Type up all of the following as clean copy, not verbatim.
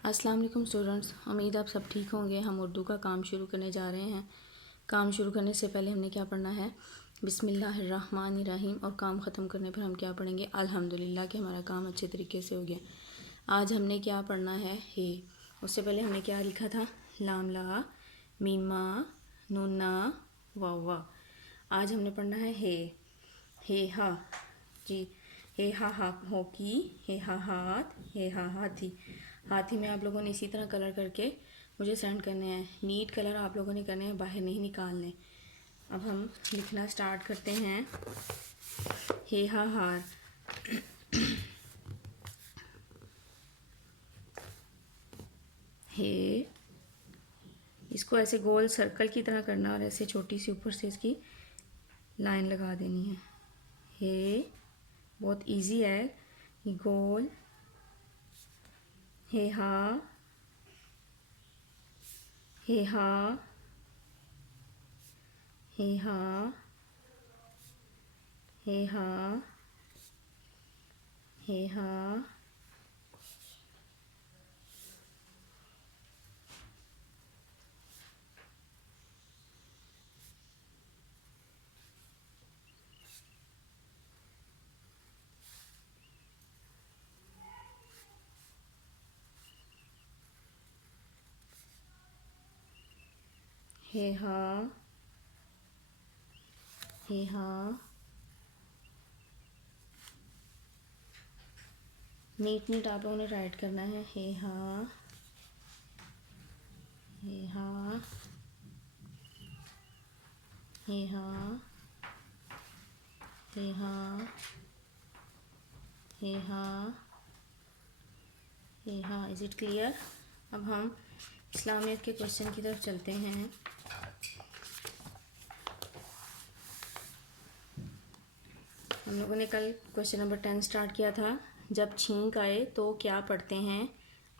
अस्सलाम वालेकुम स्टूडेंट्स, उम्मीद आप सब ठीक होंगे। हम उर्दू का काम शुरू करने जा रहे हैं। काम शुरू करने से पहले हमने क्या पढ़ना है? बिस्मिल्लाहिर्रहमानिर्रहीम। और काम ख़त्म करने पर हम क्या पढ़ेंगे? अल्हम्दुलिल्लाह कि हमारा काम अच्छे तरीके से हो गया। आज हमने क्या पढ़ना है? हे। उससे पहले हमने क्या लिखा था? लाम ला मीमा नूना वावा। आज हमने पढ़ना है हे हा जी। हे हा हॉकी, हे हा हाथ, हे हा हाथी। हाथी में आप लोगों ने इसी तरह कलर करके मुझे सेंड करने हैं। नीट कलर आप लोगों ने करने हैं, बाहर नहीं निकालने। अब हम लिखना स्टार्ट करते हैं। हे हा हार, हे। इसको ऐसे गोल सर्कल की तरह करना और ऐसे छोटी सी ऊपर से इसकी लाइन लगा देनी है। हे, बहुत इजी है। गोल, हे हा, हे हा, हे हा, हे हा, हे हा, हे हा, हे हा। नीट आप लोगों ने राइट करना है। हे हा, हे हा, हे हा, हे हा, हे हा, हे हा। Is it clear? अब हम इस्लामियत के क्वेश्चन की तरफ चलते हैं। हम लोगों ने कल क्वेश्चन नंबर 10 स्टार्ट किया था। जब छींक आए तो क्या पढ़ते हैं?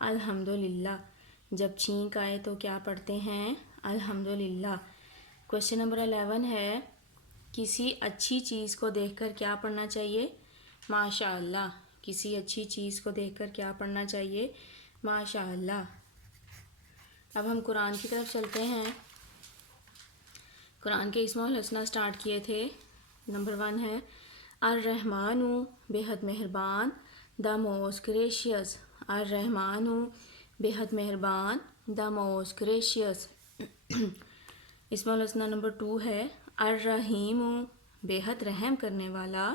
अल्हम्दुलिल्लाह। जब छींक आए तो क्या पढ़ते हैं? अल्हम्दुलिल्लाह। क्वेश्चन नंबर 11 है, किसी अच्छी चीज़ को देखकर क्या पढ़ना चाहिए? माशाअल्लाह। किसी अच्छी चीज़ को देखकर क्या पढ़ना चाहिए? माशाअल्लाह। अब हम कुरान की तरफ चलते हैं। कुरान के इस्माउल हसना स्टार्ट किए थे। नंबर 1 है, अर्रहमानु, बेहद मेहरबान, द मोस्ट ग्रेशियस। अर्रहमानु, बेहद मेहरबान, द मोस्ट ग्रेशियस। इस्माउल हसना नंबर 2 है, अर्रहीमु, बेहद रहम करने वाला,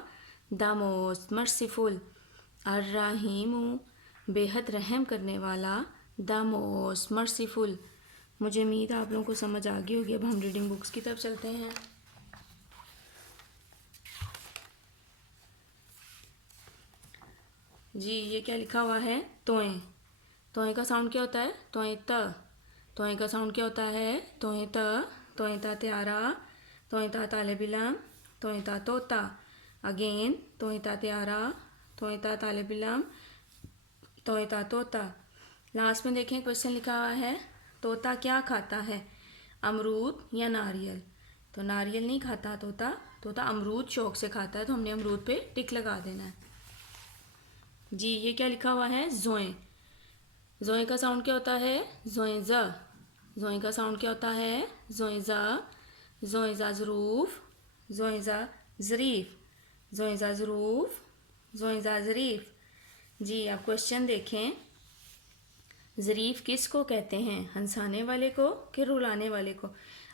द मोस्ट मर्सीफुल। अर्रहीमु, बेहद रहम करने वाला, द मोस्ट मर्सीफुल। मुझे उम्मीद आप लोगों को समझ आ गई होगी। अब हम रीडिंग बुक्स की तरफ चलते हैं। जी, ये क्या लिखा हुआ है? तोए। तोए का साउंड क्या होता है? तोए त। तोए का साउंड क्या होता है? तोए त। तोए ता त्यारा, तोए ता तालिबिलम, तोए ता तोता। अगेन, तोए ता त्यारा, तोए ता तालिबिलम, तोए ता तोता। लास्ट में देखें क्वेश्चन लिखा हुआ है, तोता क्या खाता है? अमरूद या नारियल? तो नारियल नहीं खाता तोता, तोता अमरूद शौक से खाता है, तो हमने अमरूद पे टिक लगा देना है। जी, ये क्या लिखा हुआ है? जोए। जोए का साउंड क्या होता है? जोए ज। जोए का साउंड क्या होता है? जोए ज। जोए ज़ा ज़रूफ, जोए ज़ा ज़रीफ, जोए ज़ा ज़रूफ, जोए ज़ा ज़रीफ। जी, आप क्वेश्चन देखें। ज़रीफ किस को कहते हैं? हंसाने वाले को कि रुलाने वाले को?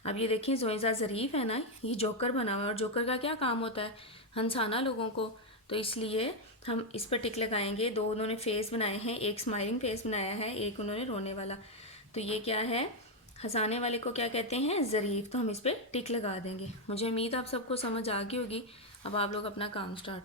अब ये देखिए, जोए ज़ा ज़रीफ है ना, ये जोकर बना हुआ है और जोकर का क्या काम होता है? हंसाना लोगों को। तो इसलिए हम इस पर टिक लगाएंगे। दो उन्होंने फेस बनाए हैं, एक स्माइलिंग फेस बनाया है, एक उन्होंने रोने वाला। तो ये क्या है? हंसाने वाले को क्या कहते हैं? ज़रीफ। तो हम इस पर टिक लगा देंगे। मुझे उम्मीद आप सबको समझ आ गई होगी। अब आप लोग अपना काम स्टार्ट